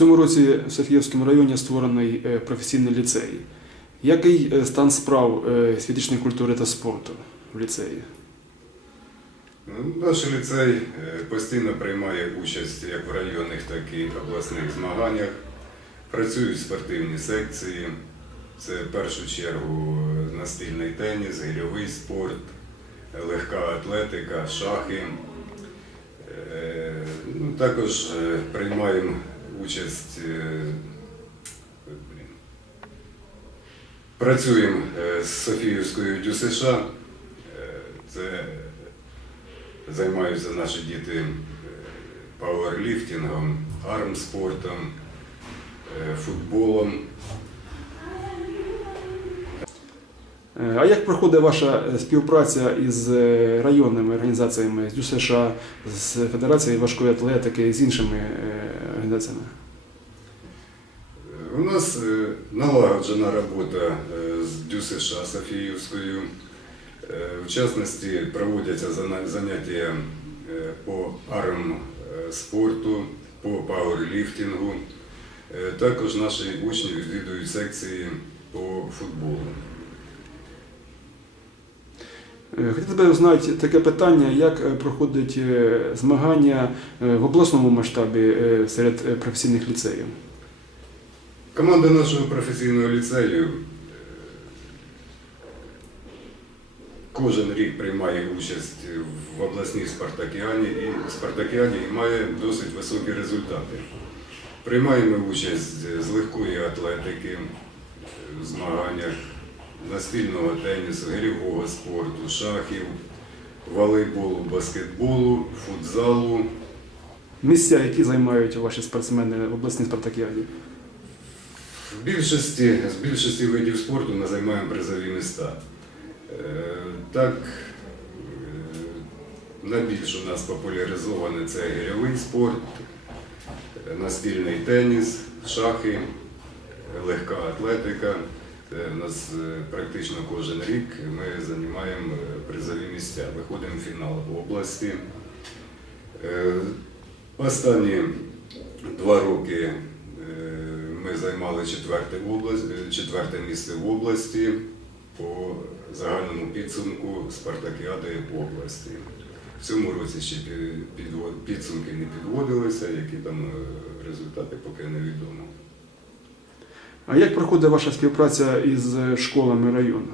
цьому році в Софіївському районі створений е, професійний ліцей. Який е, стан справ е, фізичної культури та спорту в ліцеї? Ну, Наш ліцей е, постійно приймає участь як в районних, так і обласних змаганнях. Працюють спортивні секції. Це в першу чергу е, настільний теніс, гірьовий спорт, е, легка атлетика, шахи. Е, Ну, також е, приймаємо участь. е. Працюємо е, з Софіївською ДЮСШ. Е, Це займаються наші діти пауерліфтингом, армспортом, футболом. А як проходить ваша співпраця із районними організаціями з ДЮСШ, з Федерацією важкої атлетики з іншими організаціями? У нас е, налагоджена робота е, з ДЮСШ Софіївською. Е, В частності проводяться заняття по армспорту, по пауерліфтингу. Також наші учні відвідують секції по футболу. Е, Хотів би узнати таке питання, як е, проходить е, змагання в обласному масштабі серед професійних ліцеїв. Команда нашого професійного ліцею кожен рік приймає участь в обласній спартакіані і спартакіані і має досить високі результати. Приймаємо участь з легкої атлетики в змаганнях, настільного тенісу, гирьового спорту, шахів, волейболу, баскетболу, футзалу. Місця, які займають ваші спортсмени в обласній спартакіаді. В більшості, з більшості видів спорту ми займаємо призові міста. Е, Так, е, найбільш у нас популяризований це гірьовий спорт, е, настільний теніс, шахи, легка атлетика. Це У нас е, практично кожен рік ми займаємо е, призові місця, виходимо в фінал області. Е, Останні два роки е, ми займали четверте, область, е, четверте місце в області по загальному підсумку Спартакіади області. В цьому році ще підсумки не підводилися, які там е, результати поки невідомо. А як проходить ваша співпраця із школами району?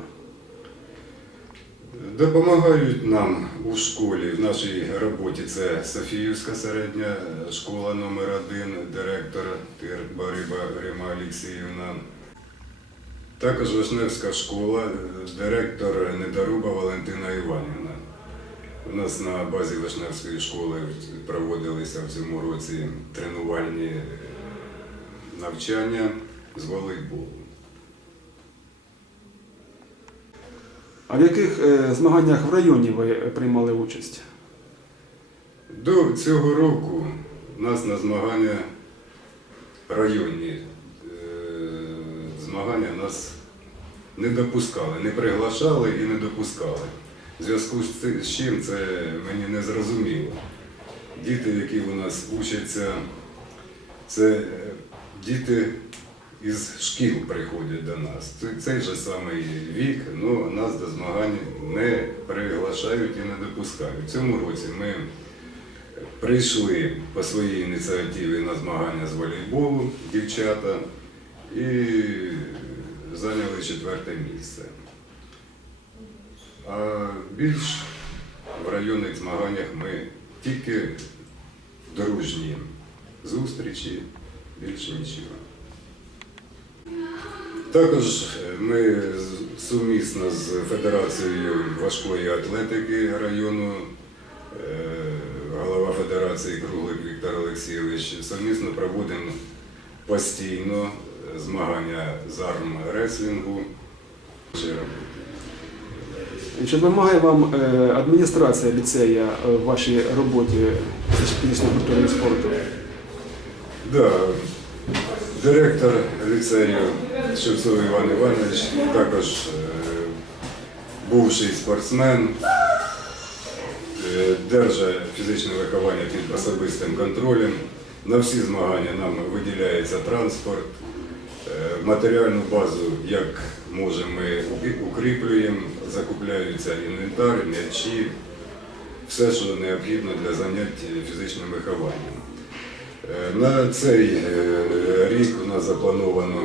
Допомагають нам у школі в нашій роботі це Софіївська середня школа номер 1 директор Тир Бариба Рима Олексіївна. Також Вишневська школа, директор Недаруба Валентина Іванівна. У нас на базі Вишневської школи проводилися в цьому році тренувальні навчання з волейболу. А в яких е, змаганнях в районі ви приймали участь? До цього року нас на змагання районні е, змагання нас не допускали, не приглашали і не допускали. В зв'язку з чим це мені не зрозуміло. Діти, які у нас учаться, це е, діти із шкіл приходять до нас. Цей же самий вік, ну нас до змагань не приглашають і не допускають. Цьому році ми прийшли по своїй ініціативі на змагання з волейболу дівчата і зайняли четверте місце. А більш в районних змаганнях ми тільки дружні зустрічі, більше нічого. Також е, ми сумісно з Федерацією важкої атлетики району, е, голова Федерації Круглик Віктор Олексійович, сумісно проводимо постійно змагання з армреслінгу. Чи допомагає вам е, адміністрація ліцея в вашій роботі з фізичної культури і спорту? Да, директор ліцею Шевцов Іван Іванович, також е, бувший спортсмен, е, держить фізичне виховання під особистим контролем. На всі змагання нам виділяється транспорт. Е, Матеріальну базу, як можемо, ми укріплюємо, закупляються інвентар, м'ячі, все, що необхідно для занять фізичним вихованням. Е, На цей е, рік у нас заплановано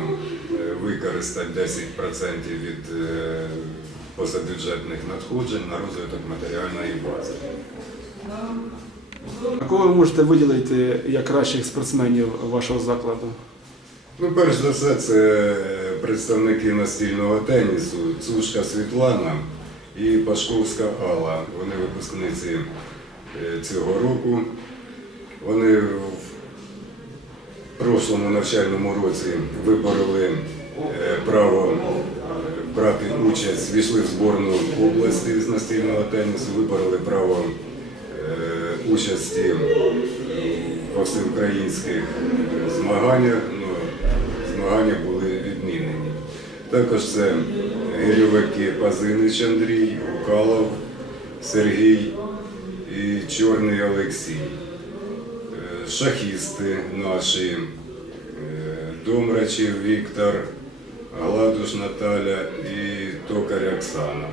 е, використати 10% від позабюджетних надходжень на розвиток матеріальної бази. А кого ви можете виділити як кращих спортсменів вашого закладу? Ну, перш за все, це представники настільного тенісу Цушка Світлана і Пашковська Алла. Вони випускниці цього року. Вони прошлому навчальному році вибороли е, право е, брати участь, війшли в зборну області з настільного тенісу, вибороли право е, участі во всеукраїнських змаганнях. Ну, змагання були відмінені. Також це гірьовики Пазинич Андрій, Гукалов Сергій і Чорний Олексій. Шахісти наші, е, Домрачів Віктор, Гладуш Наталя і Токар Оксана.